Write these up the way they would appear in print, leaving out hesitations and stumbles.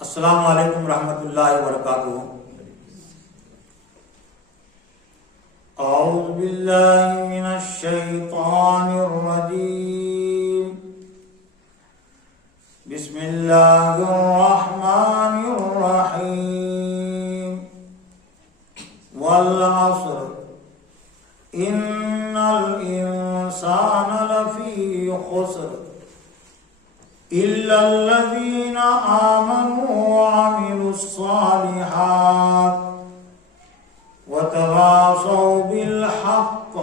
السلام علیکم ورحمۃ اللہ وبرکاتہ۔ اعوذ باللہ من الشیطان الرجیم، بسم اللہ الرحمن الرحیم، والعصر ان الانسان لفی خسر الا الذین آمنوا وعملوا الصالحات وتواصوا بالحق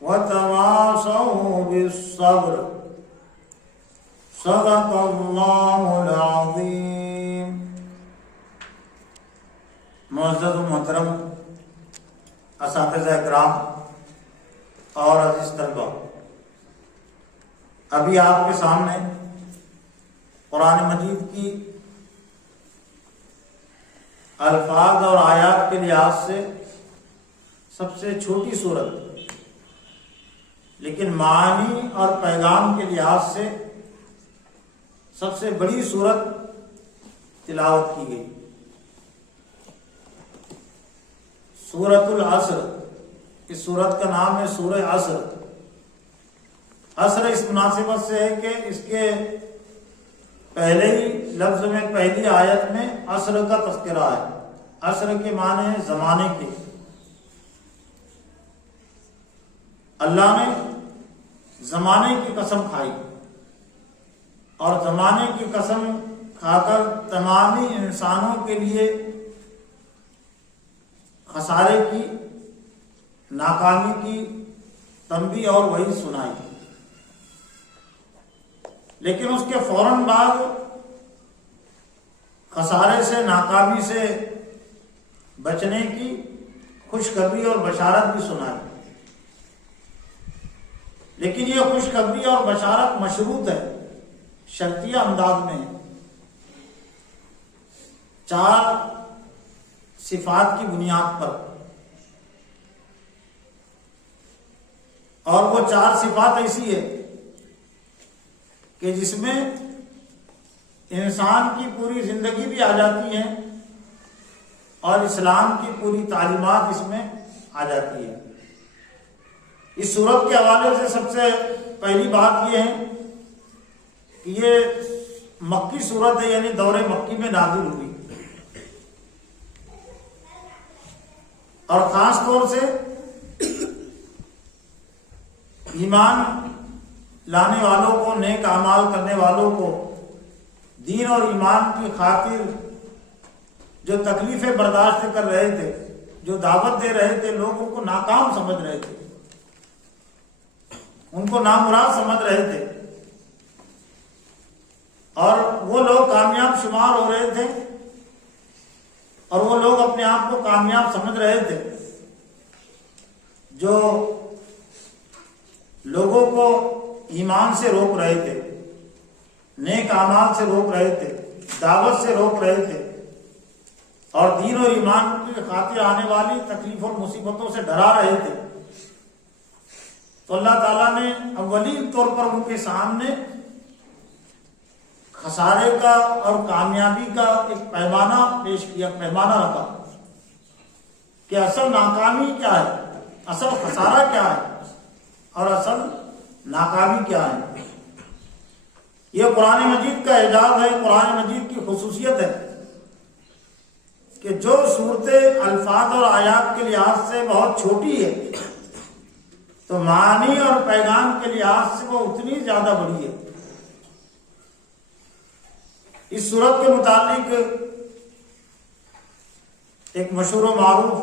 وتواصوا بالصبر، صدق اللہ العظیم۔ معزز و محترم اساتذہ اکرام اور عزیز طلبہ، ابھی آپ کے سامنے قرآن مجید کی الفاظ اور آیات کے لحاظ سے سب سے چھوٹی صورت لیکن معانی اور پیغام کے لحاظ سے سب سے بڑی صورت تلاوت کی گئی، سورۃ العصر۔ اس صورت کا نام ہے سورہ عصر۔ عصر اس مناسبت سے ہے کہ اس کے پہلے ہی لفظ میں پہلی آیت میں عصر کا تذکرہ ہے۔ عصر کے معنی ہے زمانے کے۔ اللہ نے زمانے کی قسم کھائی اور زمانے کی قسم کھا کر تمامی انسانوں کے لیے خسارے کی، ناکامی کی تنبیہ اور وعید سنائی، لیکن اس کے فوراً بعد خسارے سے، ناکامی سے بچنے کی خوشخبری اور بشارت بھی سنائی، لیکن یہ خوشخبری اور بشارت مشروط ہے، شرطیہ انداز میں ہے، 4 صفات کی بنیاد پر، اور وہ 4 صفات ایسی ہے کہ جس میں انسان کی پوری زندگی بھی آ جاتی ہے اور اسلام کی پوری تعلیمات اس میں آ جاتی ہے۔ اس صورت کے حوالے سے سب سے پہلی بات یہ ہے کہ یہ مکی صورت ہے، یعنی دور مکی میں نازل ہوئی، اور خاص طور سے ایمان لانے والوں کو، نیک اعمال کرنے والوں کو، دین اور ایمان کی خاطر جو تکلیفیں برداشت کر رہے تھے، جو دعوت دے رہے تھے، لوگ ان کو ناکام سمجھ رہے تھے، ان کو نامراد سمجھ رہے تھے، اور وہ لوگ کامیاب شمار ہو رہے تھے، اور وہ لوگ اپنے آپ کو کامیاب سمجھ رہے تھے جو لوگوں کو ایمان سے روک رہے تھے، نیک اعمال سے روک رہے تھے، دعوت سے روک رہے تھے، اور دین اور ایمان کی خاطر آنے والی تکلیف اور مصیبتوں سے ڈرا رہے تھے۔ تو اللہ تعالیٰ نے اولین طور پر ان کے سامنے خسارے کا اور کامیابی کا ایک پیمانہ پیش کیا، پیمانہ رکھا کہ اصل ناکامی کیا ہے، اصل خسارہ کیا ہے، اور اصل ناکامی کیا ہے۔ یہ قرآن مجید کا اعجاز ہے، قرآن مجید کی خصوصیت ہے کہ جو صورتیں الفاظ اور آیات کے لحاظ سے بہت چھوٹی ہے تو معنی اور پیغام کے لحاظ سے وہ اتنی زیادہ بڑی ہے۔ اس صورت کے متعلق ایک مشہور و معروف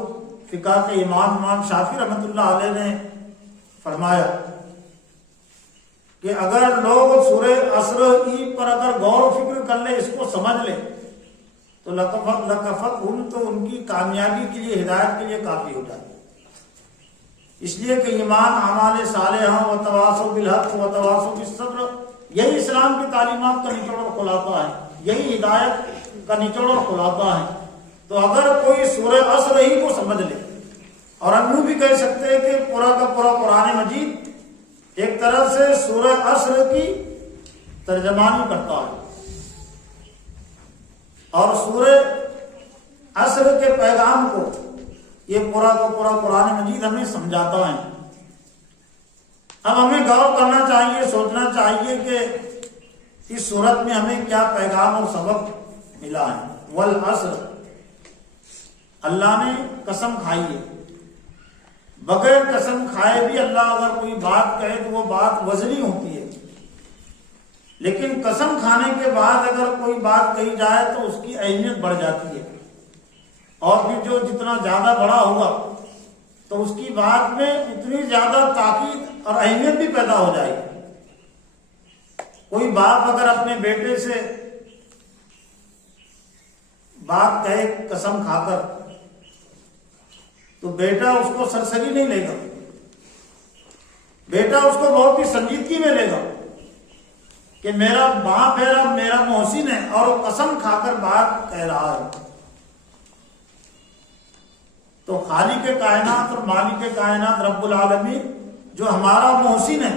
فقہ کے امام شافعی رحمۃ اللہ علیہ نے فرمایا کہ اگر لوگ سورہ عصر پر اگر غور و فکر کر لے، اس کو سمجھ لے تو لکفت تو ان کی کامیابی کے لیے، ہدایت کے لیے کافی ہو جائے۔ اس لیے کہ ایمان، اعمال صالحہ و تواصوا بالحق و تواصوا بالصبر، یہی اسلام کی تعلیمات کا نچوڑ اور خلاصہ ہے، یہی ہدایت کا نچوڑ اور خلاصہ ہے۔ تو اگر کوئی سورہ عصر ہی کو سمجھ لے، اور ہم یوں بھی کہہ سکتے ہیں کہ پورا کا پورا قرآن مجید ایک طرح سے سورہ عصر کی ترجمانی کرتا ہے، اور سورہ عصر کے پیغام کو یہ پورا کا پورا قرآن مجید ہمیں سمجھاتا ہے۔ اب ہمیں غور کرنا چاہیے، سوچنا چاہیے کہ اس صورت میں ہمیں کیا پیغام اور سبق ملا ہے۔ والعصر، اللہ نے قسم کھائی ہے، بغیر قسم کھائے بھی اللہ اگر کوئی بات کہے تو وہ بات وزنی ہوتی ہے، لیکن قسم کھانے کے بعد اگر کوئی بات کہی جائے تو اس کی اہمیت بڑھ جاتی ہے، اور پھر جو جتنا زیادہ بڑا ہوگا تو اس کی بات میں اتنی زیادہ تاکید اور اہمیت بھی پیدا ہو جائے گی۔ کوئی باپ اگر اپنے بیٹے سے بات کہے قسم کھا کر تو بیٹا اس کو سرسری نہیں لے گا، بیٹا اس کو بہت ہی سنجیدگی میں لے گا کہ میرا باپ ہے، میرا محسن ہے اور وہ قسم کھا کر بات کہہ رہا ہے۔ تو خالق کائنات اور مالک کائنات رب العالمین جو ہمارا محسن ہے،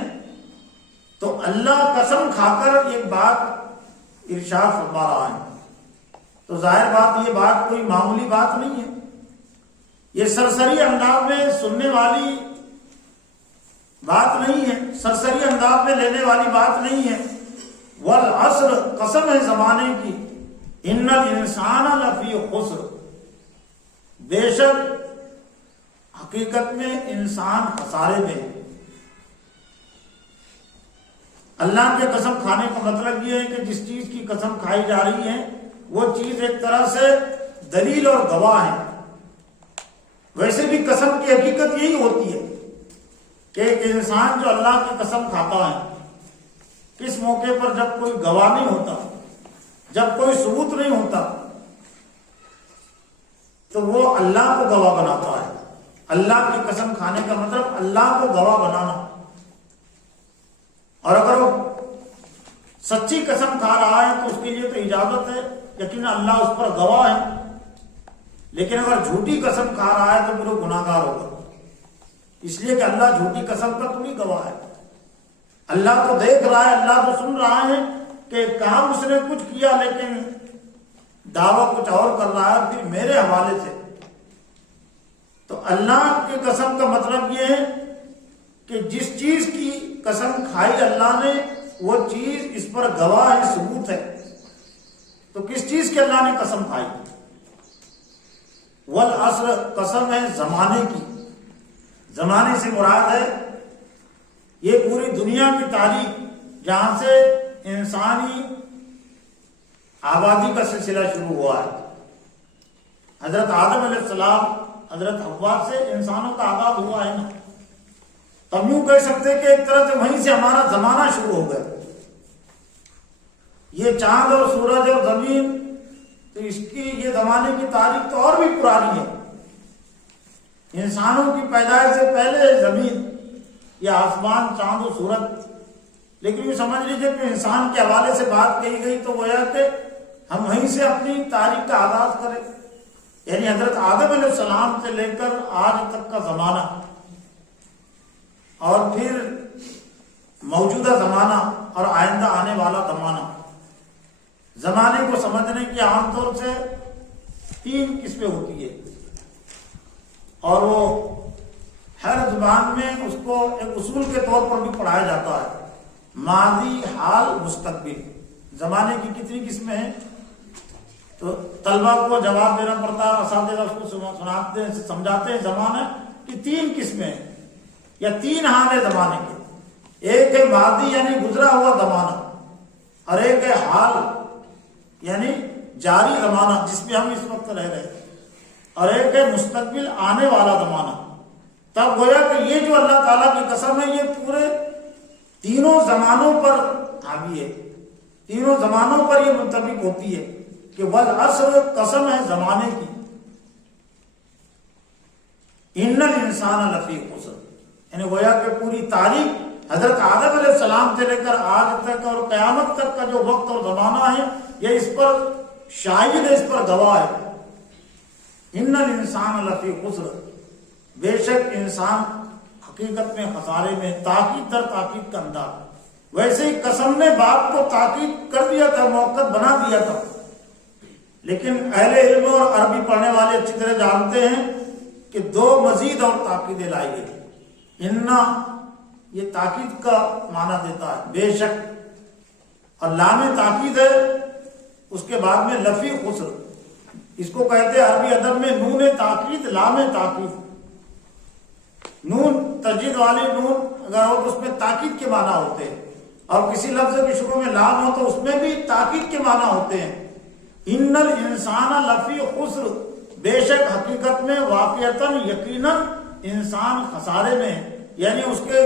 تو اللہ قسم کھا کر ایک بات ارشاد فرما رہا ہے، تو ظاہر بات یہ بات کوئی معمولی بات نہیں ہے، یہ سرسری انداز میں سننے والی بات نہیں ہے، سرسری انداز میں لینے والی بات نہیں ہے۔ والعصر، قسم ہے زمانے کی، ان الانسان لفی خسر، بے شک حقیقت میں انسان خسارے میں ہے۔ اللہ کے قسم کھانے کا مطلب یہ ہے کہ جس چیز کی قسم کھائی جا رہی ہے وہ چیز ایک طرح سے دلیل اور گواہ ہے۔ ویسے بھی قسم کی حقیقت یہی ہوتی ہے کہ ایک انسان جو اللہ کی قسم کھاتا ہے، کس موقع پر جب کوئی گواہ نہیں ہوتا، جب کوئی ثبوت نہیں ہوتا، تو وہ اللہ کو گواہ بناتا ہے۔ اللہ کی قسم کھانے کا مطلب اللہ کو گواہ بنانا، اور اگر وہ سچی قسم کھا رہا ہے تو اس کے لیے تو اجازت ہے، یقینا اللہ اس پر گواہ ہے، لیکن اگر جھوٹی قسم کھا رہا ہے تو پھر وہ گناہگار ہوگا، اس لیے کہ اللہ جھوٹی قسم کا تھوڑی گواہ ہے۔ اللہ تو دیکھ رہا ہے، اللہ تو سن رہا ہے کہ کام اس نے کچھ کیا لیکن دعویٰ کچھ اور کر رہا ہے پھر میرے حوالے سے۔ تو اللہ کی قسم کا مطلب یہ ہے کہ جس چیز کی قسم کھائی اللہ نے وہ چیز اس پر گواہ ہے، ثبوت ہے۔ تو کس چیز کی اللہ نے قسم کھائی؟ والعصر، قسم ہے زمانے کی، زمانے سے مراد ہے یہ پوری دنیا کی تاریخ جہاں سے انسانی آبادی کا سلسلہ شروع ہوا ہے۔ حضرت آدم علیہ السلام، حضرت حوا سے انسانوں کا آغاز ہوا ہے نا، تم یوں کہہ سکتے کہ ایک طرح سے وہیں سے ہمارا زمانہ شروع ہو گیا۔ یہ چاند اور سورج اور زمین، تو اس کی یہ زمانے کی تاریخ تو اور بھی پرانی ہے۔ انسانوں کی پیدائش سے پہلے زمین یا آسمان، چاند و سورج، لیکن یہ سمجھ لیجیے کہ انسان کے حوالے سے بات کہی گئی تو وہ ہے کہ ہم وہیں سے اپنی تاریخ کا آغاز کریں، یعنی حضرت آدم علیہ السلام سے لے کر آج تک کا زمانہ، اور پھر موجودہ زمانہ اور آئندہ آنے والا زمانہ۔ زمانے کو سمجھنے کی عام طور سے 3 قسمیں ہوتی ہے، اور وہ ہر زبان میں اس کو ایک اصول کے طور پر بھی پڑھایا جاتا ہے۔ ماضی، حال، مستقبل۔ زمانے کی کتنی قسمیں ہیں؟ تو طلبہ کو جواب دینا پڑتا ہے، اساتذہ اس کو سناتے ہیں، سمجھاتے ہیں۔ زمانے کی 3 قسمیں ہیں یا 3 حال ہے زمانے کے۔ ایک ہے ماضی یعنی گزرا ہوا زمانہ، اور ایک ہے حال یعنی جاری زمانہ جس میں ہم اس وقت رہ رہے ہیں، اور ایک ہے مستقبل آنے والا زمانہ۔ تب گویا کہ یہ جو اللہ تعالیٰ کی قسم ہے یہ پورے تینوں زمانوں پر حاوی ہے، تینوں زمانوں پر یہ منطبق ہوتی ہے کہ والعصر، قسم ہے زمانے کی، ان الانسان لفی خسر، یعنی گویا کہ پوری تاریخ حضرت آدم علیہ السلام سے لے کر آج تک اور قیامت تک کا جو وقت اور زمانہ ہے یہ اس پر شاہد ہے، اس پر گواہ ہے۔ ان الانسان لفی خسر، بے شک انسان حقیقت میں خسارے میں، تاکید در تاکید کا انداز۔ ویسے ہی قسم نے باپ کو تاکید کر دیا تھا، موقع بنا دیا تھا لیکن اہل علم اور عربی پڑھنے والے اچھی طرح جانتے ہیں کہ دو مزید اور تاکیدیں لائی گئی. انا یہ تاکید کا معنی دیتا ہے بے شک، اور لام تاکید ہے اس کے بعد میں لفی خسر. اس کو کہتے ہیں عربی ادب میں نون تاکید، لام تاکید. نون تجدید والی نون اگر ہو تو اس میں تاکید کے معنی ہوتے ہیں، اور کسی لفظ کے شروع میں لام ہو تو اس میں بھی تاکید کے معنی ہوتے ہیں. ان الانسان لفی خسر، بے شک حقیقت میں واقعتاً یقیناً انسان خسارے میں ہے، یعنی اس کے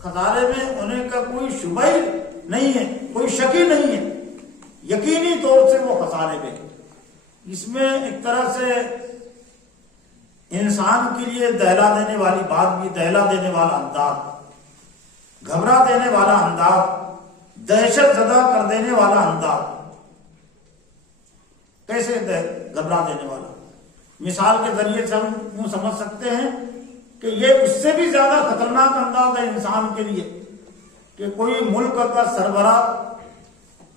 خسارے میں ہونے کا کوئی شبہ ہی نہیں ہے، کوئی شک ہی نہیں ہے، یقینی طور سے وہ خسارے میں. اس میں ایک طرح سے انسان کے لیے دہلا دینے والی بات بھی، دہلا دینے والا انداز، گھبرا دینے والا انداز، دہشت زدہ کر دینے والا انداز. کیسے گھبرا دینے والا؟ مثال کے ذریعے سے ہم یوں سمجھ سکتے ہیں کہ یہ اس سے بھی زیادہ خطرناک انداز ہے انسان کے لیے کہ کوئی ملک کا سربراہ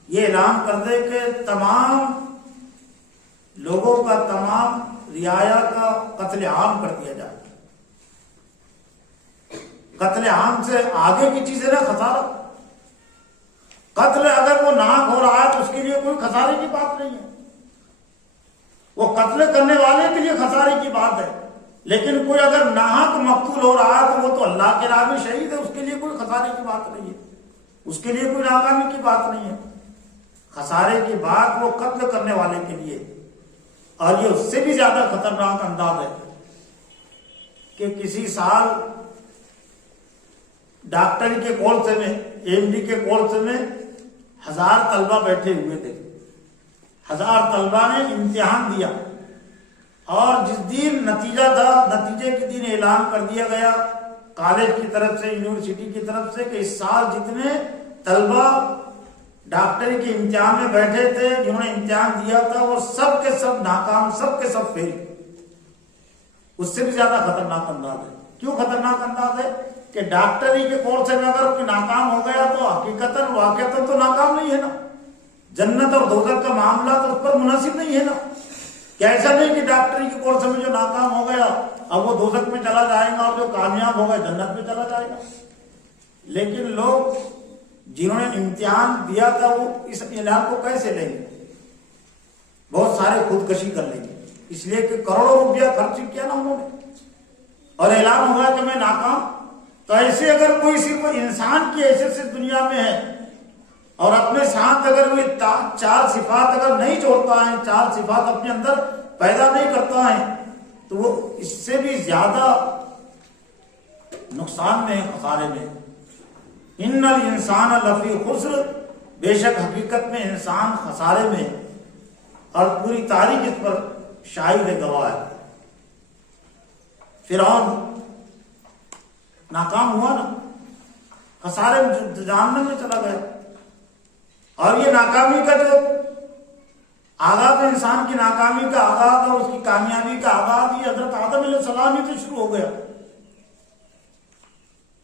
یہ اعلان کر دے کہ تمام لوگوں کا، تمام رعایا کا قتل عام کر دیا جائے. قتل عام سے آگے کی چیز ہے نا خسارہ. قتل اگر وہ ناحق ہو رہا ہے تو اس کے لیے کوئی خسارے کی بات نہیں ہے، وہ قتل کرنے والے کے لیے خسارے کی بات ہے. لیکن کوئی اگر ناحق مقتول ہو رہا ہے تو وہ تو اللہ کے راہ میں شہید ہے، اس کے لیے کوئی خسارے کی بات نہیں ہے، اس کے لیے کوئی ناکامی کی بات نہیں ہے. خسارے کی بات وہ قتل کرنے والے کے لیے. اور یہ اس سے بھی زیادہ خطرناک انداز ہے کہ کسی سال ڈاکٹری کے کورس میں، ایم ڈی کے کورس میں 1000 طلبہ بیٹھے ہوئے تھے. 1000 طلبہ نے امتحان دیا، اور جس دن نتیجہ تھا، نتیجے کے دن اعلان کر دیا گیا کالج کی طرف سے، یونیورسٹی کی طرف سے کہ اس سال جتنے طلبہ ڈاکٹری کے امتحان میں بیٹھے تھے، جنہوں نے امتحان دیا تھا، وہ سب کے سب ناکام، سب کے سب فیل. اس سے بھی زیادہ خطرناک انداز ہے. کیوں خطرناک انداز ہے؟ کہ ڈاکٹری کے کورس میں اگر کوئی ناکام ہو گیا تو حقیقتاً واقعتاً تو ناکام نہیں ہے نا، جنت اور دوزخ کا معاملہ تو اس پر منحصر نہیں ہے نا. کہ ایسا نہیں کہ ڈاکٹری کے کورس میں جو ناکام ہو گیا اب وہ دوزخ میں چلا جائے گا، اور جو کامیاب ہو گئے جنت میں چلا جائے گا. لیکن لوگ جنہوں نے امتحان دیا تھا وہ اس اعلان کو کیسے لیں گے؟ بہت سارے خودکشی کر لیں گے، اس لیے کہ کروڑوں روپیہ خرچ کیا نا انہوں نے، اور اعلان ہوا کہ میں ناکام. تو ایسے اگر کوئی صرف انسان کی حیثیت سے دنیا میں ہے اور اپنے ساتھ اگر وہ 4 صفات اگر نہیں جوڑتا ہے، 4 صفات اپنے اندر پیدا نہیں کرتا ہے، تو وہ اس سے بھی زیادہ نقصان میں ہے، خسارے میں. ان الانسان لفی خسر، بے شک حقیقت میں انسان خسارے میں، اور پوری تاریخ اس پر شاہد ہے، گواہ ہے. فرعون ناکام ہوا نا، خسارے میں جہنم میں چلا گیا. اور یہ ناکامی کا جو آغاز، انسان کی ناکامی کا آغاز اور اس کی کامیابی کا آغاز یہ حضرت آدم علیہ السلام ہی سے شروع ہو گیا.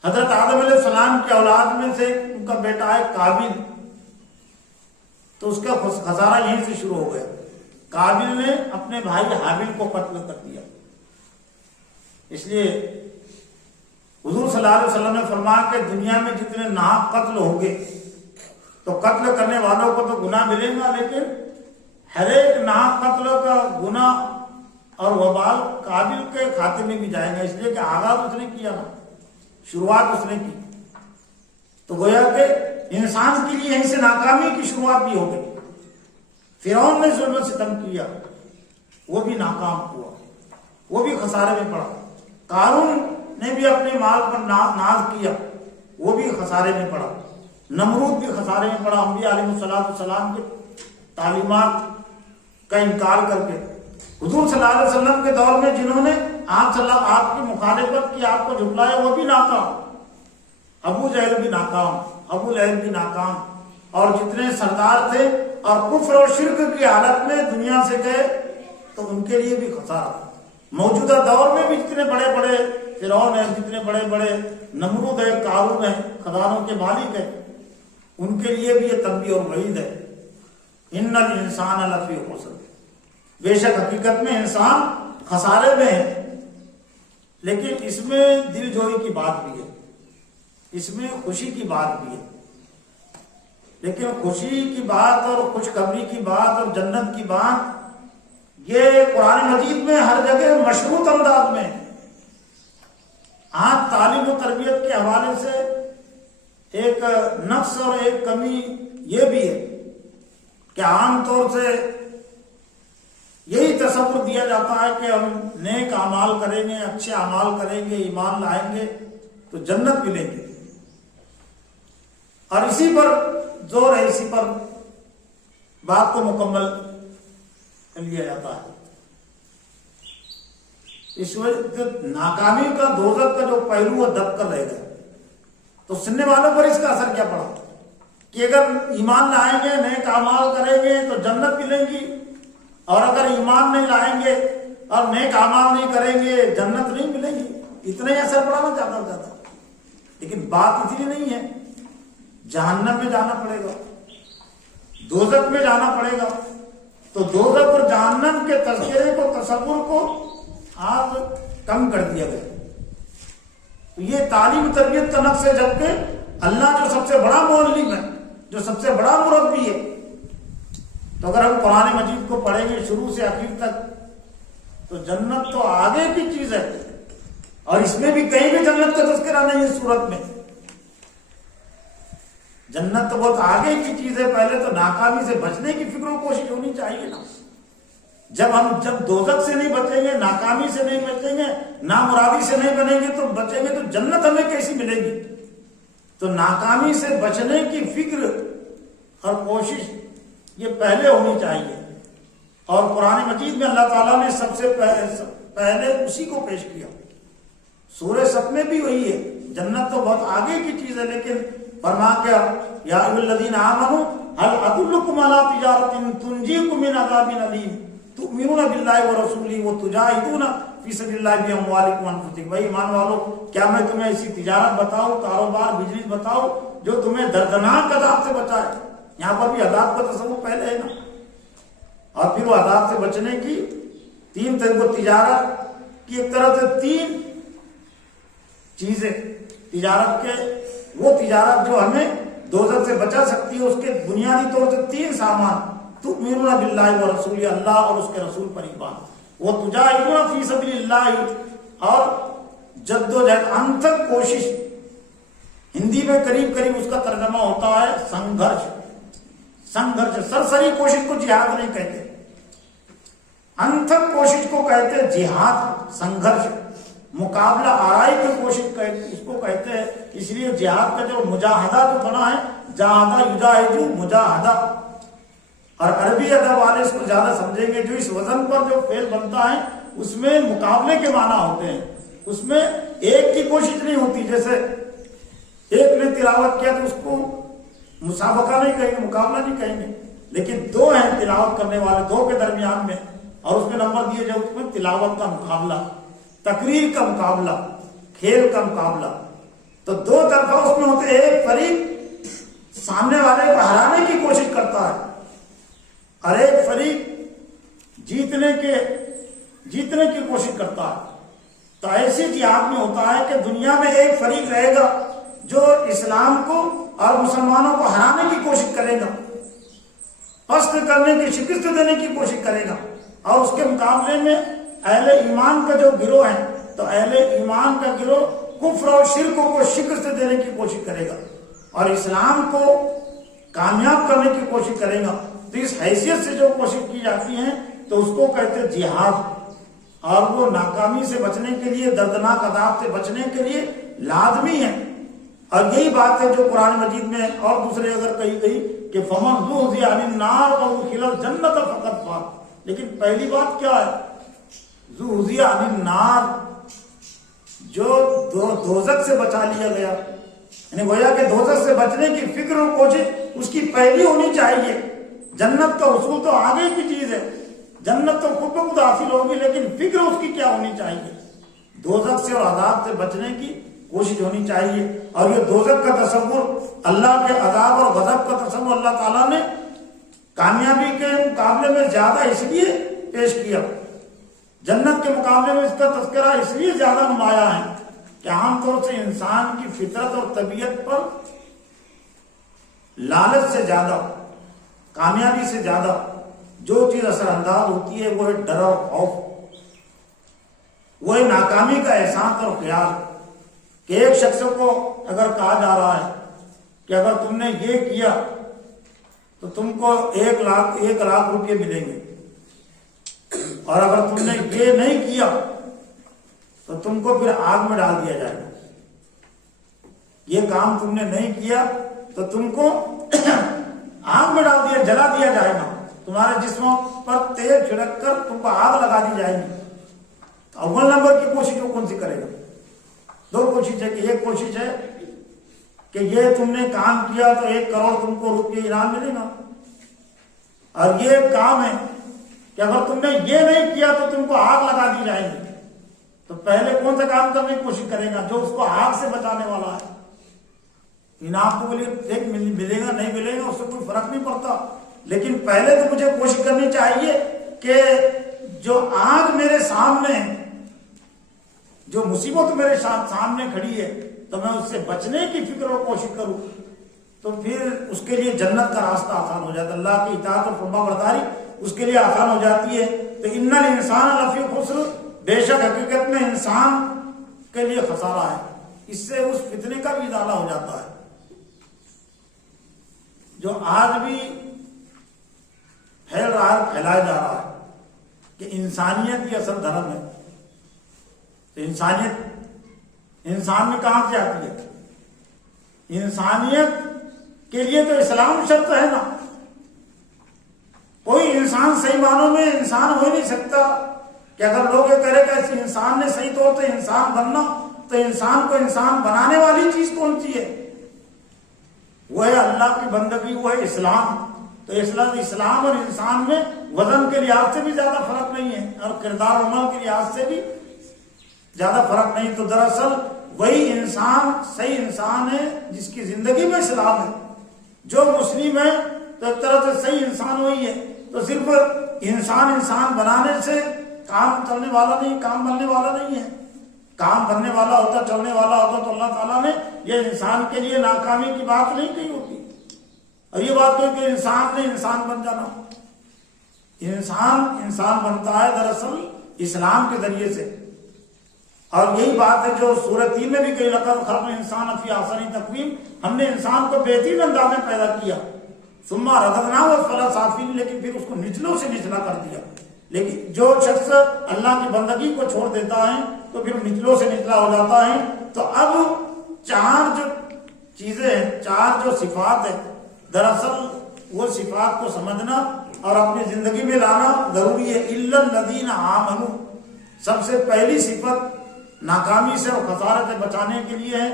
حضرت آدم علیہ السلام کی اولاد میں سے ان کا بیٹا ہے قابل، تو اس کا خسارہ یہیں سے شروع ہو گیا. قابل نے اپنے بھائی حابل کو قتل کر دیا. اس لیے حضور صلی اللہ علیہ وسلم نے فرمایا کہ دنیا میں جتنے ناحق قتل ہوں گے تو قتل کرنے والوں کو تو گناہ ملے گا، لیکن ہر ایک ناحق قتل کا گناہ اور وبال قابل کے کھاتے میں بھی جائے گا. اس لیے کہ آغاز اس نے کیا نا، شروعات اس نے کی. تو گویا کہ انسان کے لیے یہیں سے ناکامی کی شروعات بھی ہو گئی. فرعون نے ظلم و ستم کیا، وہ بھی ناکام ہوا، وہ بھی خسارے میں پڑا. قارون نے بھی اپنے مال پر ناز کیا، وہ بھی خسارے میں پڑا. نمرود بھی خسارے میں پڑا، انبیاء علیہ السلام کے تعلیمات کا انکار کر کے. حضور صلی اللہ علیہ وسلم کے دور میں جنہوں نے آپ کی مخالفت کی، آپ کو جھٹلایا، وہ بھی ناکام. ابو جہل بھی ناکام، ابو لہب بھی ناکام، اور جتنے سردار تھے اور کفر اور شرک کی حالت میں دنیا سے گئے تو ان کے لیے بھی خسارہ. موجودہ دور میں بھی جتنے بڑے بڑے فرعون ہیں، جتنے بڑے بڑے نمرود ہیں، قارون ہیں، خزانوں کے مالک ہیں، ان کے لیے بھی یہ تنبیہ اور وعید ہے. ان الانسان لفی خسر، بے شک حقیقت میں انسان خسارے میں ہے، لیکن اس میں دل جوئی کی بات بھی ہے، اس میں خوشی کی بات بھی ہے۔ لیکن خوشی کی بات اور خوشخبری کی بات اور جنت کی بات یہ قرآن مجید میں ہر جگہ مشروط انداز میں ہے۔ آج تعلیم و تربیت کے حوالے سے ایک نقص اور ایک کمی یہ بھی ہے کہ عام طور سے یہی تصور دیا جاتا ہے کہ ہم نیک اعمال کریں گے، اچھے اعمال کریں گے، ایمان لائیں گے تو جنت ملیں گے، اور اسی پر زور ہے، اسی پر بات کو مکمل کر لیا جاتا ہے۔ اس وجہ ناکامی کا دوزخ کا جو پہلو ہے دب کر رہ گا، تو سننے والوں پر اس کا اثر کیا پڑا کہ اگر ایمان لائیں گے، نیک اعمال کریں گے تو جنت ملیں گی، اور اگر ایمان نہیں لائیں گے اور نیک اعمال نہیں کریں گے جنت نہیں ملے گی۔ اتنا ہی اثر پڑا نا زیادہ سے زیادہ۔ لیکن بات اتنی نہیں ہے، جہنم میں جانا پڑے گا، دوزخ میں جانا پڑے گا، تو دوزخ اور جہنم کے تذکرے کو، تصور کو آج کم کر دیا گیا۔ یہ تعلیم تربیت کا نقص ہے، جبکہ اللہ جو سب سے بڑا معلم ہے، جو سب سے بڑا مربی ہے، تو اگر ہم قرآن مجید کو پڑھیں گے شروع سے آخر تک تو جنت تو آگے کی چیز ہے، اور اس میں بھی کہیں بھی جنت کا تذکرہ نہیں ہے صورت میں۔ جنت تو بہت آگے کی چیز ہے، پہلے تو ناکامی سے بچنے کی فکر و کوشش ہونی چاہیے نا۔ جب دوزخ سے نہیں بچیں گے، ناکامی سے نہیں بچیں گے، نامرادی سے نہیں بنیں گے تو بچیں گے تو جنت ہمیں کیسی ملے گی؟ تو ناکامی سے بچنے کی فکر اور کوشش یہ پہلے ہونی چاہیے، اور قرآن مجید میں اللہ تعالیٰ نے سب سے پہلے اسی کو پیش کیا۔ سورہ صف میں بھی وہی ہے، جنت تو بہت آگے کی چیز ہے، لیکن فرما کیا، یا ایھا الذین آمنوا هل ادلکم علی تجارۃ تنجیکم من عذاب الیم تؤمنون باللہ ورسولہ وتجاہدون فی سبیل اللہ باموالکم وانفسکم۔ بھائی ایمان والو، کیا میں تمہیں ایسی تجارت بتاؤں، کاروبار، بزنس بتاؤں جو تمہیں دردناک عذاب سے بچائے؟ یہاں پر بھی عذاب کا تصور پہلے ہے نا، اور پھر وہ عذاب سے بچنے کی تین طریقوں، تجارت کی ایک طرح سے تین چیزیں، تجارت کے وہ تجارت جو ہمیں دوزخ سے بچا سکتی ہے، اس کے بنیادی طور سے تین سامان، تؤمنون باللہ ورسولہ، اللہ اور اس کے رسول پر ایمان، وتجاہدون فی سبیل اللہ، اور جدوجہد، انتھک کوشش، ہندی میں قریب قریب اس کا ترجمہ ہوتا ہے سنگھرش۔ سنگھرش، سرسری کوشش کو جہاد نہیں کہتے، انتھک کوشش کو کہتے جہاد، سنگھرش، مقابلہ آرائی کی کوشش اس کو کہتے ہیں۔ اس لیے جہاد کا جو مجاہدہ جو بنا ہے، جاہدہ یجاہدو، مجاہدہ، اور عربی ادب والے اس کو زیادہ سمجھیں گے، جو اس وزن پر جو فعل بنتا ہے اس میں مقابلے کے معنی ہوتے ہیں، اس میں ایک کی کوشش نہیں ہوتی، جیسے ایک نے تلاوت کیا تو اس کو مسابقہ نہیں کہیں گے، مقابلہ نہیں کہیں گے، لیکن دو ہیں تلاوت کرنے والے، دو کے درمیان میں، اور اس میں نمبر دیے جائے، اس میں تلاوت کا مقابلہ، تقریر کا مقابلہ، کھیل کا مقابلہ، تو دو طرفہ اس میں ہوتے ہیں، ایک فریق سامنے والے کو ہرانے کی کوشش کرتا ہے، اور ایک فریق جیتنے کی کوشش کرتا ہے۔ تو ایسی جہاد میں ہوتا ہے کہ دنیا میں ایک فریق رہے گا جو اسلام کو اور مسلمانوں کو ہرانے کی کوشش کرے گا، پست کرنے کی، شکست دینے کی کوشش کرے گا، اور اس کے مقابلے میں اہل ایمان کا جو گروہ ہے، تو اہل ایمان کا گروہ کفر اور شرک کو شکست دینے کی کوشش کرے گا اور اسلام کو کامیاب کرنے کی کوشش کرے گا۔ تو اس حیثیت سے جو کوشش کی جاتی ہے تو اس کو کہتے جہاد، اور وہ ناکامی سے بچنے کے لیے، دردناک عذاب سے بچنے کے لیے لازمی ہے۔ اور یہی بات ہے جو قرآن مجید میں اور دوسرے اگر کہی گئی کہ فَمَنْ زُحْزِحَ عَنِ النَّارِ وَأُدْخِلَ الْجَنَّةَ فَقَدْ فَازَ، لیکن پہلی بات کیا ہے؟ زُحْزِحَ عَنِ النَّارِ، جو دوزخ سے بچا لیا گیا، یعنی گویا کہ دوزخ سے بچنے کی فکر اور کوشش اس کی پہلی ہونی چاہیے۔ جنت کا حصول تو آگے کی چیز ہے، جنت تو خود بخود حاصل ہوگی، لیکن فکر اس کی کیا ہونی چاہیے؟ دوزخ سے اور عذاب سے بچنے کی کوشش ہونی چاہیے۔ اور یہ دوزخ کا تصور، اللہ کے عذاب اور غضب کا تصور اللہ تعالیٰ نے کامیابی کے مقابلے میں زیادہ اس لیے پیش کیا۔ جنت کے مقابلے میں اس کا تذکرہ اس لیے زیادہ نمایاں ہے کہ عام طور سے انسان کی فطرت اور طبیعت پر لالچ سے زیادہ، کامیابی سے زیادہ جو چیز اثر انداز ہوتی ہے وہ ہے ڈر اور خوف، وہ ہے ناکامی کا احساس اور خیال کہ ایک شخص کو اگر کہا جا رہا ہے کہ اگر تم نے یہ کیا تو تم کو 1,00,000 روپے ملیں گے، اور اگر تم نے یہ نہیں کیا تو تم کو پھر آگ میں ڈال دیا جائے گا، یہ کام تم نے نہیں کیا تو تم کو آگ میں جلا دیا جائے گا، تمہارے جسموں پر تیل چھڑک کر تم کو آگ لگا دی جائے گی۔ تو اول نمبر کی کوشش وہ کون سی کرے گا؟ دو کوشش ہے کہ ایک کوشش ہے کہ یہ تم نے کام کیا تو 1 کروڑ تم کو روپیہ انعام ملے گا، اور یہ کام ہے کہ اگر تم نے یہ نہیں کیا تو تم کو آگ لگا دی جائے گی۔ تو پہلے کون سا کام کرنے کی کوشش کرے گا؟ جو اس کو آگ سے بچانے والا ہے۔ انعام کو بولیے ایک ملے گا نہیں ملے گا اس سے کوئی فرق نہیں پڑتا، لیکن پہلے تو مجھے کوشش کرنی چاہیے کہ جو آگ میرے سامنے، جو مصیبت میرے سامنے کھڑی ہے تو میں اس سے بچنے کی فکر اور کوشش کروں، تو پھر اس کے لیے جنت کا راستہ آسان ہو جاتا ہے، اللہ کی اطاعت اور فرما برداری اس کے لیے آسان ہو جاتی ہے۔ تو ان الانسان لفی خسر، بے شک حقیقت میں انسان کے لیے خسارہ ہے، اس سے اس فتنے کا بھی ازالہ ہو جاتا ہے جو آج بھی پھیلایا جا رہا ہے کہ انسانیت کی اصل دھرم ہے۔ تو انسانیت انسان میں کہاں سے آتی ہے؟ انسانیت کے لیے تو اسلام شرط ہے نا، کوئی انسان صحیح معنوں میں انسان ہو ہی نہیں سکتا کہ اگر لوگ یہ کہے کہ انسان نے صحیح طور سے انسان بننا، تو انسان کو انسان بنانے والی چیز کون سی ہے؟ وہ ہے اللہ کی بندگی، وہ ہے اسلام۔ تو اسلام اور انسان میں وزن کے لحاظ سے بھی زیادہ فرق نہیں ہے، اور کردار و عمل کے لحاظ سے بھی زیادہ فرق نہیں۔ تو دراصل وہی انسان صحیح انسان ہے جس کی زندگی میں اسلام ہے۔ جو مسلم ہے تو ایک طرح سے صحیح انسان وہی ہے۔ تو صرف انسان بنانے سے کام چلنے والا نہیں، کام بننے والا نہیں ہے۔ کام بننے والا ہوتا، چلنے والا ہوتا تو اللہ تعالیٰ نے یہ انسان کے لیے ناکامی کی بات نہیں کہی ہوتی، اور یہ بات کہ انسان نے انسان بن جانا۔ انسان بنتا ہے دراصل اسلام کے ذریعے سے، اور یہی بات ہے جو سورہ 3 میں بھی کہی، لقد خلقنا الانسان فی احسن تقویم، ہم نے انسان کو بہترین انداز میں پیدا کیا، ثم رددناہ اسفل سافلین، لیکن پھر اس کو نچلوں سے نچلا کر دیا۔ لیکن جو شخص اللہ کی بندگی کو چھوڑ دیتا ہے تو پھر نچلوں سے نچلا ہو جاتا ہے۔ تو اب 4 جو چیزیں ہیں، 4 جو صفات ہیں، دراصل وہ صفات کو سمجھنا اور اپنی زندگی میں لانا ضروری ہے۔ الا الذین آمنوا، سب سے پہلی صفت ناکامی سے اور خسارے سے بچانے کے لیے ہے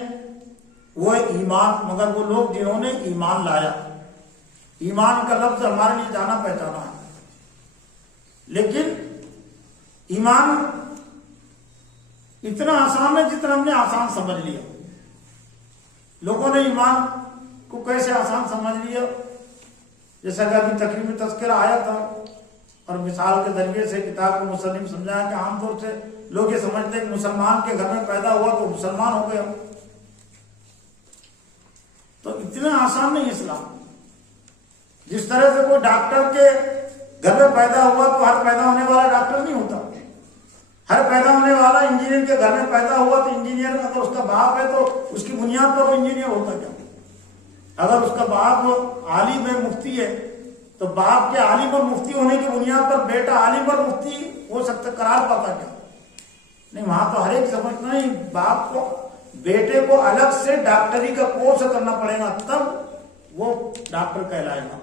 وہ ہے ایمان، مگر وہ لوگ جنہوں نے ایمان لایا۔ ایمان کا لفظ ہمارے لیے جانا پہچانا ہے، لیکن ایمان اتنا آسان ہے جتنا ہم نے آسان سمجھ لیا۔ لوگوں نے ایمان کو کیسے آسان سمجھ لیا؟ جیسا کہ ابھی تقریر میں تذکرہ آیا تھا، اور مثال کے ذریعے سے کتاب کو مسلم سمجھایا کہ عام طور سے لوگ یہ سمجھتے ہیں کہ مسلمان کے گھر میں پیدا ہوا تو مسلمان ہو گیا، تو اتنا آسان نہیں اسلام۔ جس طرح سے کوئی ڈاکٹر کے گھر میں پیدا ہوا تو ہر پیدا ہونے والا ڈاکٹر نہیں ہوتا، ہر پیدا ہونے والا انجینئر کے گھر میں پیدا ہوا تو انجینئر اگر اس کا باپ ہے تو اس کی بنیاد پر وہ انجینئر ہوتا کیا؟ اگر اس کا باپ عالم ہے، مفتی ہے، تو باپ کے عالم اور مفتی ہونے کی بنیاد پر بیٹا عالم اور مفتی ہو سکتا قرار پاتا کیا؟ نہیں، وہاں تو ہر ایک سمجھنا ہے باپ کو، بیٹے کو الگ سے ڈاکٹری کا کورس کرنا پڑے گا تب وہ ڈاکٹر کہلائے گا،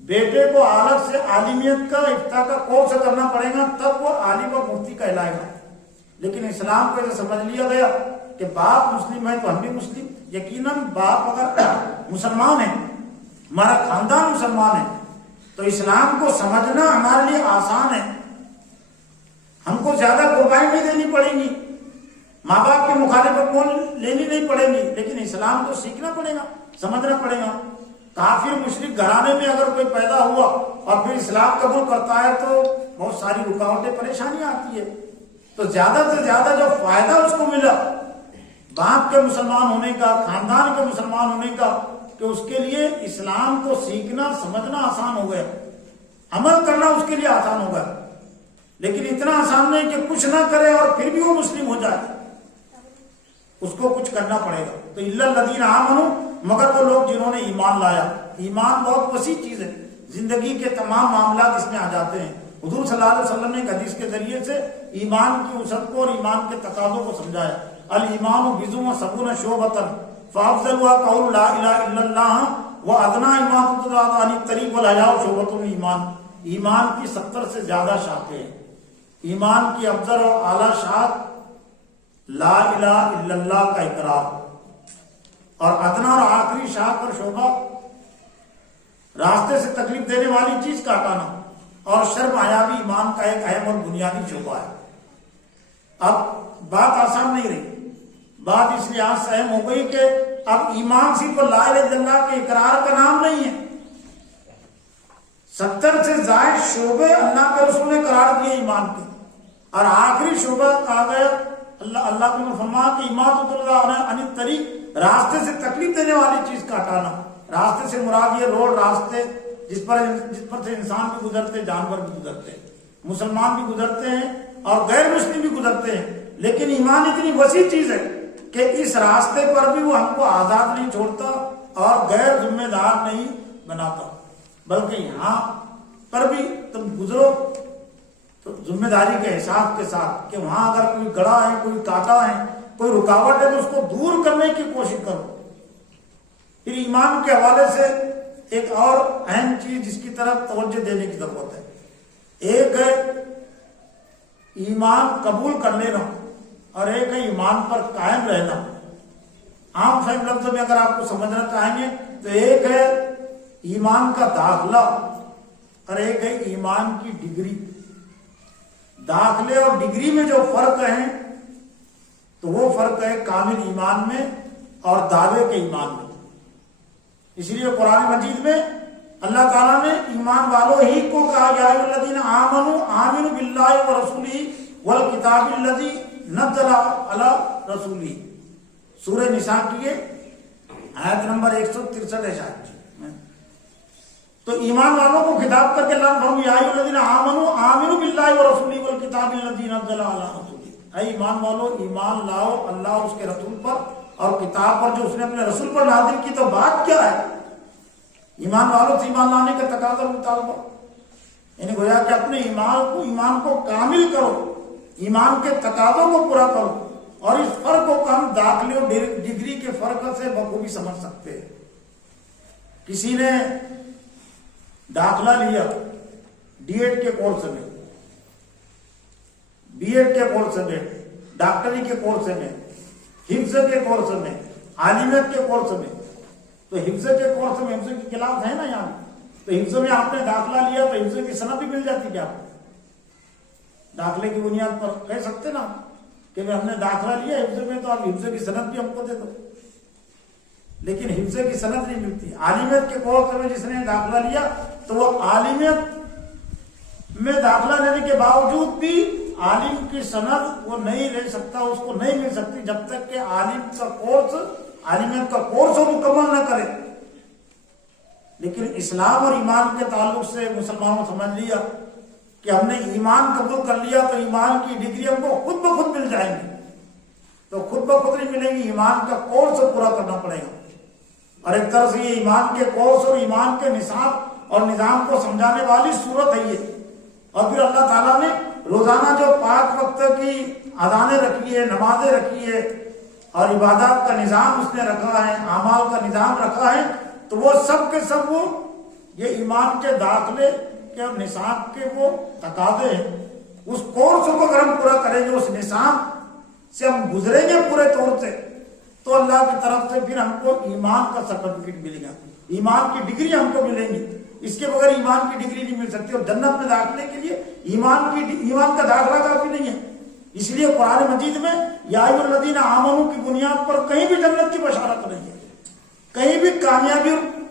بیٹے کو الگ سے عالمیت کا افتاء کا کورس کرنا پڑے گا تب وہ عالم اور مفتی کہلائے گا۔ لیکن اسلام کو ایسے سمجھ لیا گیا کہ باپ مسلم ہے تو ہم بھی مسلم۔ یقیناً باپ اگر مسلمان ہے، ہمارا خاندان مسلمان ہے، تو اسلام کو سمجھنا ہمارے لیے آسان ہے، ہم کو زیادہ قربانی نہیں دینی پڑے گی، ماں باپ کی مخالفت لینی نہیں پڑے گی، لیکن اسلام کو سیکھنا پڑے گا، سمجھنا پڑے گا۔ کافر مشرک گھرانے میں اگر کوئی پیدا ہوا اور پھر اسلام قبول کرتا ہے تو بہت ساری رکاوٹیں پریشانیاں آتی ہے. تو زیادہ سے زیادہ جو فائدہ اس کو ملا باپ کے مسلمان ہونے کا، خاندان کے مسلمان ہونے کا، کہ اس کے لیے اسلام کو سیکھنا سمجھنا آسان ہو گیا، عمل کرنا اس کے لیے آسان ہو گیا. لیکن اتنا آسان نہیں کہ کچھ نہ کرے اور پھر بھی وہ مسلم ہو جائے، اس کو کچھ کرنا پڑے گا. تو الا الذین آمنوا، مگر وہ لوگ جنہوں نے ایمان لایا. ایمان بہت وسیع چیز ہے، زندگی کے تمام معاملات اس میں آ جاتے ہیں. حضور صلی اللہ علیہ وسلم نے ایک حدیث کے ذریعے سے ایمان کی وسعت کو اور ایمان کے تقاضوں کو سمجھایا. الایمان بضع وسبعون شعبۃ فافضلها قول لا الہ الا اللہ وادنیٰ اماطۃ الاذى عن الطریق والحیاء شعبۃ من ایمان. ایمان کی 70 سے زیادہ شاخیں ہیں. ایمان کی افضل اور اعلیٰ شاخ لا الہ الا اللہ کا اقرار، اور ادنا اور آخری شاخ اور شعبہ راستے سے تکلیف دینے والی چیز کا ہٹانا، اور شرم حیا بھی ایمان کا ایک اہم اور بنیادی شعبہ ہے. اب بات آسان نہیں رہی، بات اس لحاظ سے اہم ہو گئی کہ اب ایمان صرف لا الہ الا اللہ کے اقرار کا نام نہیں ہے. 70 سے زائد شعبے اللہ کے رسول نے قرار دیے ایمان کے، اور آخری شعبہ کہا گیا اللہ نے فرمایا کہ اماطۃ الاذى عن الطریق، راستے سے تکلیف دینے والی چیز کا ہٹانا. راستے سے مراد یہ روڈ راستے جس پر سے انسان بھی گزرتے، جانور بھی گزرتے، مسلمان بھی گزرتے ہیں اور غیر مسلم بھی گزرتے ہیں. لیکن ایمان اتنی وسیع چیز ہے کہ اس راستے پر بھی وہ ہم کو آزاد نہیں چھوڑتا اور غیر ذمہ دار نہیں بناتا، بلکہ یہاں پر بھی تم گزرو تو ذمہ داری کے احساس کے ساتھ کہ وہاں اگر کوئی گڑھا ہے، کوئی کانٹا ہے، کوئی رکاوٹ ہے تو اس کو دور کرنے کی کوشش کرو. پھر ایمان کے حوالے سے ایک اور اہم چیز جس کی طرف توجہ دینے کی ضرورت ہے. ایک ہے ایمان قبول کر لینا اور ایک ہے ایمان پر قائم رہنا. عام فہم لفظوں میں اگر آپ کو سمجھنا چاہیں گے تو ایک ہے ایمان کا داخلہ اور ایک ہے ایمان کی ڈگری. داخلے اور ڈگری میں جو فرق ہے تو وہ فرق ہے کامل ایمان میں اور دعوے کے ایمان میں. اس لیے قرآن مجید میں اللہ تعالیٰ نے ایمان والوں ہی کو کہا یا ایھا الذین آمنوا آمنوا باللہ ورسولہ والکتاب الذی نزل علی رسولہ. سورہ نساء کی آیت نمبر 163 شاید. تو ایمان والوں کو خطاب کر کے اللہ نے فرمایا یا ایھا الذین آمنوا آمنوا باللہ ورسولہ والکتاب الذی نزل علی رسولہ. اے ایمان والو، ایمان لاؤ اللہ اور اس کے رسول پر اور کتاب پر جو اس نے اپنے رسول پر نازل کی. تو بات کیا ہے؟ ایمان والوں سے ایمان لانے کا تقاضا اور مطالبہ، یعنی گویا کہ اپنے ایمان کو کامل کرو، ایمان کے تقاضوں کو پورا کرو. اور اس فرق کو ہم داخلے اور ڈگری کے فرق سے بخوبی سمجھ سکتے ہیں. کسی نے داخلہ لیا ڈی ایڈ کے کورس میں، بی ایڈ کے کورس میں، ڈاکٹری کے کورس میں، حفظ کے کورس میں، عالمیت کے کورس میں. تو حفظ کے کورس میں حفظ کی کلاس ہے نا یہاں، تو حفظ میں آپ نے داخلہ لیا تو حفظ کی سند بھی مل جاتی کیا؟ داخلے کی بنیاد پر کہہ سکتے نا کہ ہم نے داخلہ لیا حفظ میں تو آپ حفظ کی سند بھی ہم کو دے دو. لیکن حفظ کی سند نہیں ملتی. عالمیت کے کورس میں جس نے داخلہ لیا تو وہ عالمیت میں داخلہ لینے کے باوجود بھی عالم کی سند وہ نہیں لے سکتا، اس کو نہیں مل سکتی جب تک کہ عالمیت کا کورس وہ مکمل نہ کرے. لیکن اسلام اور ایمان کے تعلق سے مسلمانوں سمجھ لیا کہ ہم نے ایمان قبول کر لیا تو ایمان کی ڈگری ہم کو خود بخود مل جائیں گی. تو خود بخود نہیں ملیں گی، ایمان کا کورس پورا کرنا پڑے گا. اور ایک طرح سے یہ ایمان کے کورس اور ایمان کے نصاب اور نظام کو سمجھانے والی صورت ہے یہ. اور پھر اللہ تعالیٰ نے روزانہ جو 5 وقت کی اذانیں رکھی ہے، نمازیں رکھی ہے اور عبادات کا نظام اس نے رکھا ہے، اعمال کا نظام رکھا ہے، تو وہ سب کے سب وہ یہ ایمان کے داخلے کے اور نصاب کے وہ تقاضے ہیں. اس کورس کو اگر ہم پورا کریں گے، اس نصاب سے ہم گزریں گے پورے طور سے، تو اللہ کی طرف سے پھر ہم کو ایمان کا سرٹیفکیٹ ملے گا، ایمان کی ڈگری ہم کو ملیں گی. اس کے بغیر ایمان کی ڈگری نہیں مل سکتی. اور جنت میں داخلے کے لیے ایمان کا داخلہ کافی نہیں ہے. اس لیے قرآن مجید میں یا ایھا الذین آمنوا کی بنیاد پر کہیں بھی جنت کی بشارت نہیں ہے، کہیں بھی کامیابی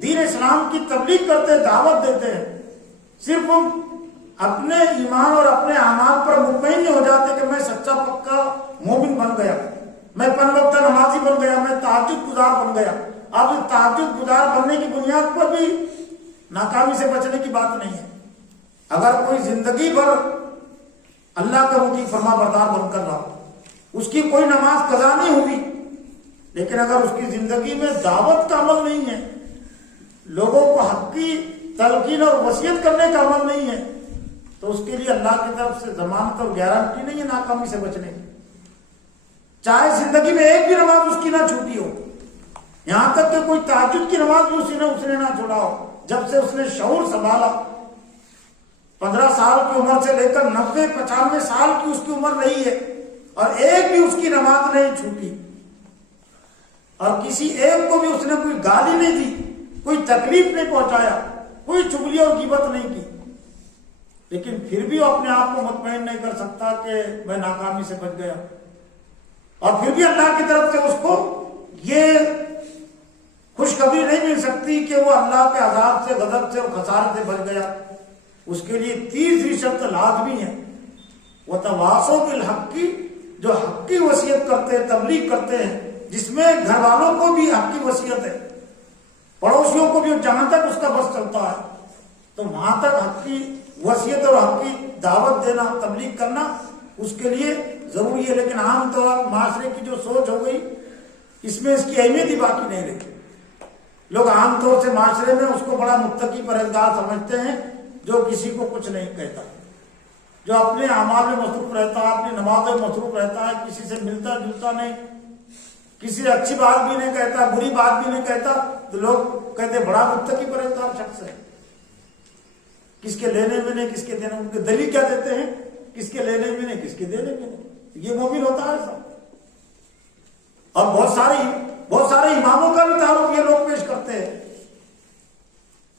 دین اسلام کی تبلیغ کرتے، دعوت دیتے ہیں، صرف اپنے ایمان اور اپنے اعمال پر مطمئن نہیں ہو جاتے کہ میں سچا پکا مومن بن گیا، میں 5 وقت نمازی بن گیا، میں تہجد گزار بن گیا۔ اب تہجد گزار بننے کی بنیاد پر بھی ناکامی سے بچنے کی بات نہیں ہے۔ اگر کوئی زندگی بھر اللہ کا مطیع فرما بردار بن کر رہا، اس کی کوئی نماز قضا نہیں ہوئی، لیکن اگر اس کی زندگی میں دعوت کا عمل نہیں ہے، لوگوں کو حق کی تلقین اور وصیت کرنے کا عمل نہیں ہے، تو اس کے لیے اللہ کی طرف سے ضمانت اور گارنٹی نہیں ہے ناکامی سے بچنے کی۔ چاہے زندگی میں ایک بھی نماز اس کی نہ چھوٹی ہو، یہاں تک کہ کوئی تہجد کی نماز بھی اس نے نہ چھوڑا ہو، جب سے اس نے شعور سنبھالا، 15 سال کی عمر سے لے کر 90-95 سال کی اس کی عمر رہی ہے، اور ایک بھی اس کی نماز نہیں چھوٹی، اور کسی ایک کو بھی اس نے کوئی گالی نہیں دی، کوئی تکلیف نہیں پہنچایا، کوئی چغلی اور غیبت نہیں کی، لیکن پھر بھی وہ اپنے آپ کو مطمئن نہیں کر سکتا کہ میں ناکامی سے بچ گیا، اور پھر بھی اللہ کی طرف سے اس کو یہ خوشخبری نہیں مل سکتی کہ وہ اللہ کے عذاب سے، غضب سے اور خسارے سے بچ گیا۔ اس کے لیے تیسری شرط لازمی ہے، وتواصوا بالحق، جو حق کی وصیت کرتے ہیں، تبلیغ کرتے ہیں، جس میں گھر والوں کو بھی حق کی وصیت ہے، پڑوسیوں کو بھی، جہاں تک اس کا بس چلتا ہے، تو وہاں تک حق کی وصیت اور حق کی دعوت دینا، تبلیغ کرنا اس کے لیے ضروری ہے۔ لیکن عام طور پر معاشرے کی جو سوچ ہو گئی، اس میں اس کی اہمیت ہی باقی نہیں رہی۔ لوگ عام طور سے معاشرے میں اس کو بڑا متقی پرہیزگار سمجھتے ہیں، جو کسی کو کچھ نہیں کہتا، جو اپنے اعمال میں مصروف رہتا ہے، اپنی نماز میں مصروف رہتا ہے، کسی سے ملتا جلتا نہیں، کسی سے اچھی بات بھی نہیں کہتا، بری بات بھی نہیں کہتا، تو لوگ کہتے بڑا متقی پرہیزگار شخص ہے۔ کس کے لینے میں نہیں، کس کے دینے میں، دلیل کیا دیتے ہیں، کس کے لینے میں نہیں، کس کے دینے میں نہیں، یہ مومن ہوتا ہے سب۔ اور بہت سارے اماموں کا بھی تعارف یہ لوگ پیش کرتے ہیں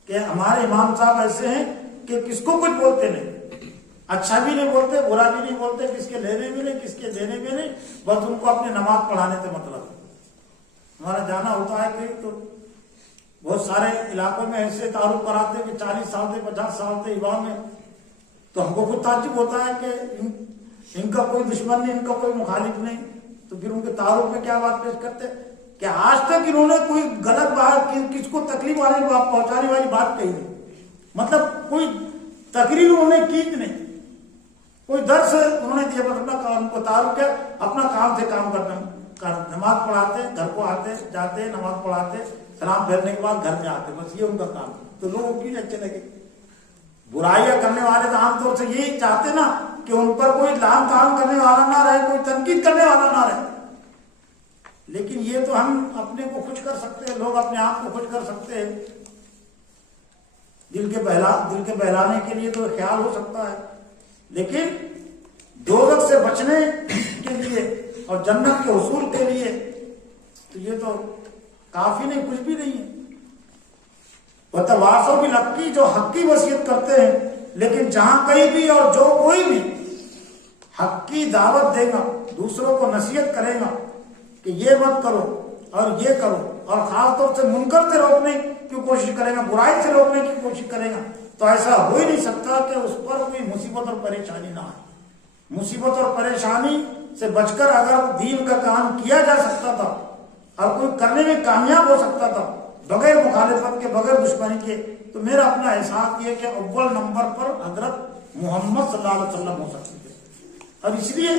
کہ ہمارے امام صاحب ایسے ہیں کہ کس کو کچھ بولتے نہیں، اچھا بھی نہیں بولتے، برا بھی نہیں بولتے، کس کے لینے میں نہیں، کس کے دینے میں نہیں، بس ان کو اپنی نماز پڑھانے سے مطلب۔ ہمارا جانا ہوتا ہے کہیں تو بہت سارے علاقوں میں ایسے تعارف کراتے ہیں کہ 40 سال سے 50 سال سے امام ہے، تو ہم کو خود تعجب ہوتا ہے کہ ان کا کوئی دشمن نہیں، ان کا کوئی مخالف نہیں، تو پھر ان کے تعارف میں کیا بات پیش کرتے کہ آج تک انہوں نے کوئی غلط بات، کس کو تکلیف والی بات، پہنچانے والی بات کہی نہیں، مطلب کوئی تقریر انہوں نے کی نہیں، کوئی درس انہوں نے دیا، بس اپنا کام کو تعارف کیا، اپنا کام سے کام کرنا، نماز پڑھاتے، گھر کو آتے جاتے، نماز پڑھاتے، سلام پھیرنے کے بعد گھر میں آتے، بس یہ ان کا کام ہے۔ تو لوگوں کی اچھے لگے۔ برائیاں کرنے والے تو عام طور سے یہی چاہتے نا کہ ان پر کوئی لام کام کرنے والا نہ رہے، کوئی تنقید کرنے والا نہ رہے، لیکن یہ تو ہم اپنے کو خوش کر سکتے ہیں، لوگ اپنے آپ کو خوش کر سکتے ہیں، دل کے بہلانے کے لیے تو خیال ہو سکتا ہے، لیکن دوزخ سے بچنے کے لیے اور جنت کے حصول کے لیے تو یہ تو کافی نہیں، کچھ بھی نہیں ہے۔ وتواصوا بالحق، جو حق کی وصیت کرتے ہیں، لیکن جہاں کہیں بھی اور جو کوئی بھی حق کی دعوت دے گا، دوسروں کو نصیحت کرے گا کہ یہ مت کرو اور یہ کرو، اور خاص طور سے منکر سے روکنے کی کوشش کرے گا، برائی سے روکنے کی کوشش کرے گا، تو ایسا ہو ہی نہیں سکتا کہ اس پر کوئی مصیبت اور پریشانی نہ آئے۔ مصیبت اور پریشانی سے بچ کر اگر دین کا کام کیا جا سکتا تھا اور کوئی کرنے میں کامیاب ہو سکتا تھا بغیر مخالفت کے، بغیر دشمنی کے، تو میرا اپنا احساس یہ کہ اول نمبر پر حضرت محمد صلی اللہ علیہ وسلم ہو سکتے تھے، اور اس لیے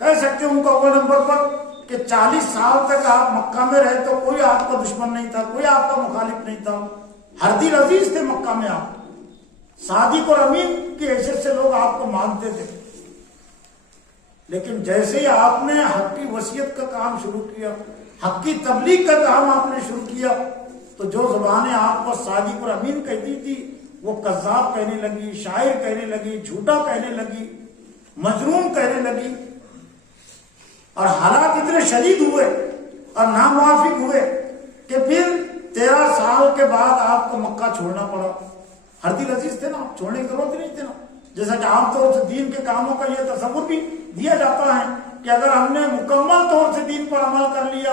کہہ سکتے ہیں ان کو اول نمبر پر کہ 40 سال تک آپ مکہ میں رہے تو کوئی آپ کا دشمن نہیں تھا، کوئی آپ کا مخالف نہیں تھا، ہر دل عزیز تھے مکہ میں، آپ صادق اور امین کی حیثیت سے لوگ آپ کو مانتے تھے۔ لیکن جیسے ہی آپ نے حق کی وصیت کا کام شروع کیا، حق کی تبلیغ کا کام آپ نے شروع کیا، تو جو زبانیں آپ کو صادق اور امین کہتی تھی وہ کذاب کہنے لگی، شاعر کہنے لگی، جھوٹا کہنے لگی، مجنون کہنے لگی، اور حالات اتنے شدید ہوئے اور ناموافق ہوئے کہ پھر 13 سال کے بعد آپ کو مکہ چھوڑنا پڑا۔ ہر دل عزیز تھے نا، چھوڑنے کی ضرورت ہی نہیں تھی نا، جیسا کہ عام طور سے دین کے کاموں کا یہ تصور بھی دیا جاتا ہے کہ اگر ہم نے مکمل طور سے دین پر عمل کر لیا